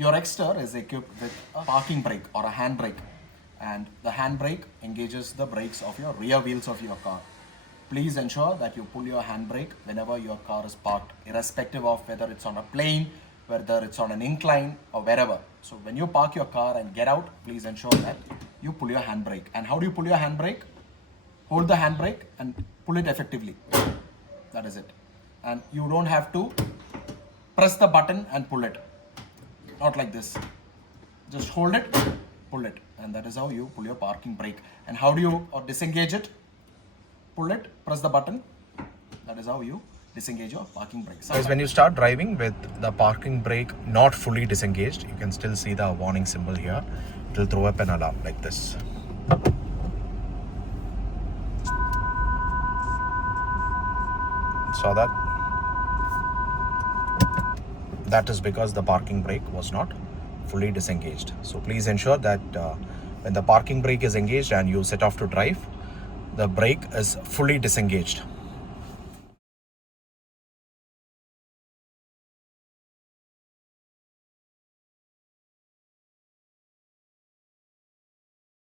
Your Exter is equipped with a parking brake or a handbrake, and the handbrake engages the brakes of your rear wheels of your car. Please ensure that you pull your handbrake whenever your car is parked, irrespective of whether it's on a plane, whether it's on an incline, or wherever. So when you park your car and get out, please ensure that you pull your handbrake. And how do you pull your handbrake? Hold the handbrake and pull it effectively. That is it. And you don't have to press the button and pull it. Not like this. Just hold it, pull it. And that is how you pull your parking brake. And how do you disengage it? Pull it, press the button. That is how you disengage your parking brake. Guys, when you start driving with the parking brake not fully disengaged, you can still see the warning symbol here. It will throw up an alarm like this. Saw that? That is because the parking brake was not fully disengaged. So please ensure that when the parking brake is engaged and you set off to drive, the brake is fully disengaged.